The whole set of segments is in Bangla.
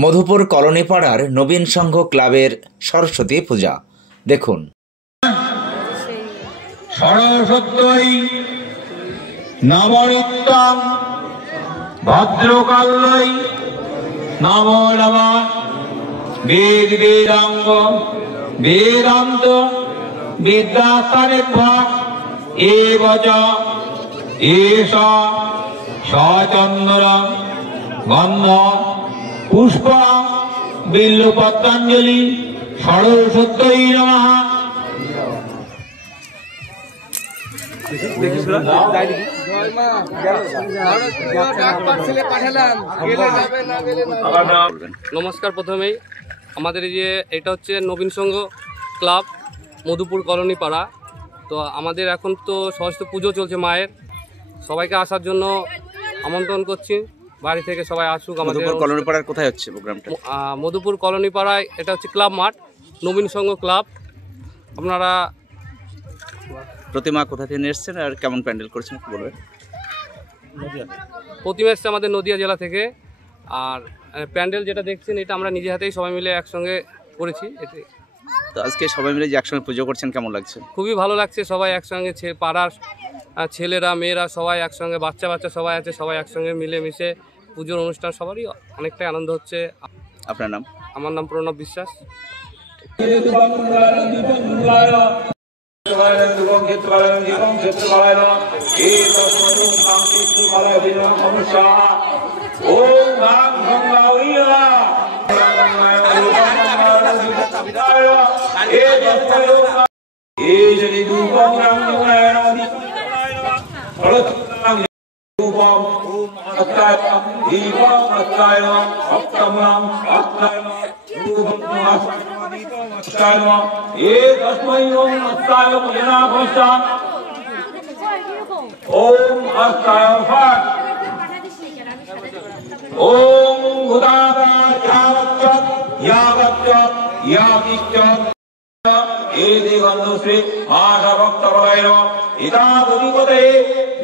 মধুপুর কলোনি পাড়ার নবীন সংঘ ক্লাবের সরস্বতী পূজা দেখুন। সরস্বতী নবনিত্যং ভদ্রকাল্যৈ নমো নমঃ। বেদ বেদাঙ্গ বেদান্ত বিদ্যাস্থানেভ্যঃ এবচ এষ সচন্দন গন্ধ পুষ্প বিল্বপত্রাঞ্জলি সরস্বতী নমঃ। নমস্কার। প্রথমেই আমাদের এই যে এটা হচ্ছে নবীন সংঘ ক্লাব মধুপুর কলোনি পাড়া। তো আমাদের এখন তো সরস্বতী পুজো চলছে মায়ের, সবাইকে আসার জন্য আমন্ত্রণ করছি, বাড়ি থেকে সবাই আসুক। আমাদের কলোনি পাড়ার কোথায় হচ্ছে প্রোগ্রামটা? মধুপুর কলোনি পাড়ায়, এটা হচ্ছে ক্লাব মাঠ, নবীন সংঘ ক্লাব। আপনারা প্রতিমা কোথা থেকে এসছেন আর কেমন প্যান্ডেল করছেন একটু বলবেন? প্রতিমা এসছে আমাদের নদিয়া জেলা থেকে। আর প্যান্ডেল যেটা দেখছেন এটা আমরা নিজে হাতেই সবাই মিলে একসঙ্গে করেছি। তো আজকে সবাই মিলে যে একসঙ্গে পুজো করছেন কেমন লাগছে? খুবই ভালো লাগছে, সবাই একসঙ্গে, পাড়ার ছেলেরা মেয়েরা সবাই একসঙ্গে, বাচ্চা বাচ্চা সবাই আছে, সবাই একসঙ্গে মিলেমিশে পুজোর অনুষ্ঠান, সবারই অনেকটাই আনন্দ হচ্ছে। আপনার নাম? আমার নাম প্রণব বিশ্বাস।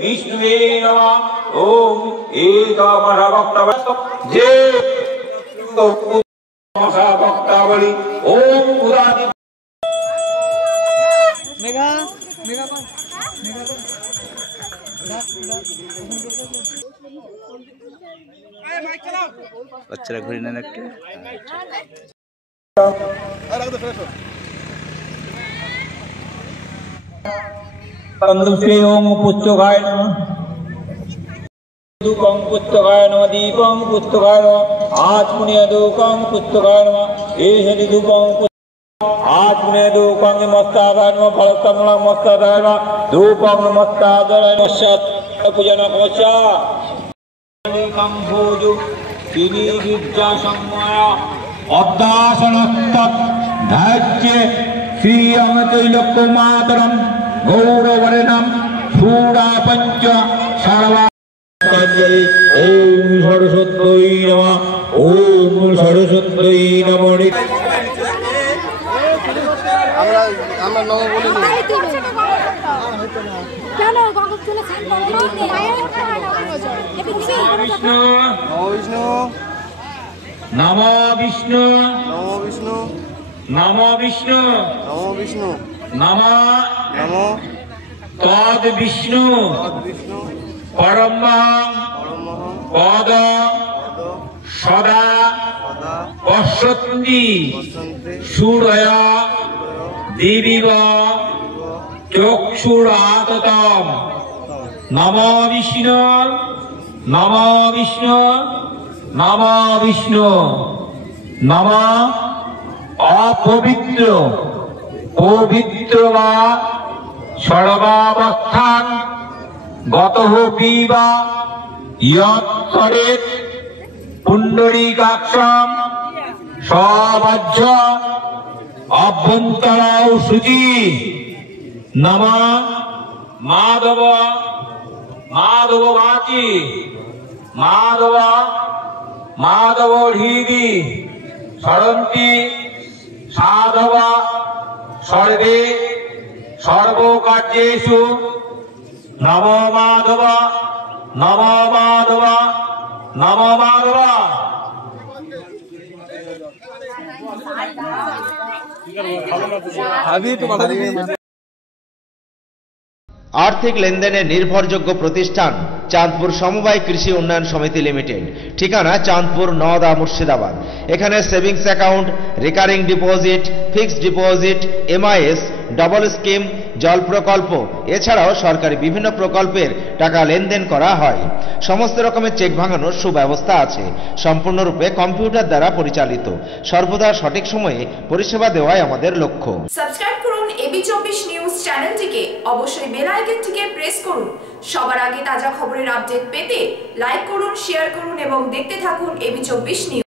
विष्णुवे नमः। ओम जे भक्तावली ओम उदादि मेगा मेगा বাচ্চারা ঘুরে নেন একটু। ओम पुस्तकाय नमः। दूकं पुस्तकाय नमः। दीपं पुस्तकाय नमः। आत्मने दूकं पुस्तकाय नमः। एषदि धूपं आत्मने दूकं मस्तादाय नमः। फलस्तमलं मस्तादाय नमः। धूपं मस्तादाय नमः। पूजन कोशा निकं भोजु तिनि विद्या संमया अद्दासनस्तत् धाज्य श्रीयमतैलक्य मातरं गौरवरणं शूरा पंच सर्वा। ओम सरस्वती नमः। ओम सरस्वती नमः। আমরা নম বলি কেন কাগজ তুলে শান্ত विष्णु नमो विष्णु नमो विष्णु नमो विष्णु नमो विष्णु नमो नमो तद विष्णु विष्णु परम पद सदा पश्यन्ति सूरय दिविव चक्षुराततम। नमो विष्णु नमो विष्णु नमो विष्णु नमो अपवित्र पवित्र वा सर्वावस्थान गतः पीवा यत्करेत् पुण्डरीकाक्षं सवज्ज अभ्यन्तराव शुचि। नमः माधव माधव वाची माधव माधव हृदि सरन्ति साधव सर्वे सर्वकार्येषु। नमो माधव नमो माधव नमो माधव। আর্থিক লেনদেনের নির্ভরযোগ্য প্রতিষ্ঠান চাঁদপুর সমবায় কৃষি উন্নয়ন সমিতি লিমিটেড। ঠিকানা চাঁদপুর নওদা মুর্শিদাবাদ। এখানে savings account, recurring deposit, fixed deposit, MIS, double scheme, জল প্রকল্প এছাড়াও সরকারি বিভিন্ন প্রকল্পের টাকা লেনদেন করা হয়। সমস্ত রকমের চেক ভাঙানোর সুব্যবস্থা আছে। সম্পূর্ণরূপে কম্পিউটার দ্বারা পরিচালিত। সর্বদা সঠিক সময়ে পরিষেবা দেওয়াই আমাদের লক্ষ্য। সাবস্ক্রাইব করুন এবি24 নিউজ চ্যানেলটিকে, অবশ্যই বেল আইকনটিকে প্রেস করুন। সবার আগে তাজা খবরের আপডেট পেতে লাইক করুন, শেয়ার করুন এবং দেখতে থাকুন এবি24 নিউজ।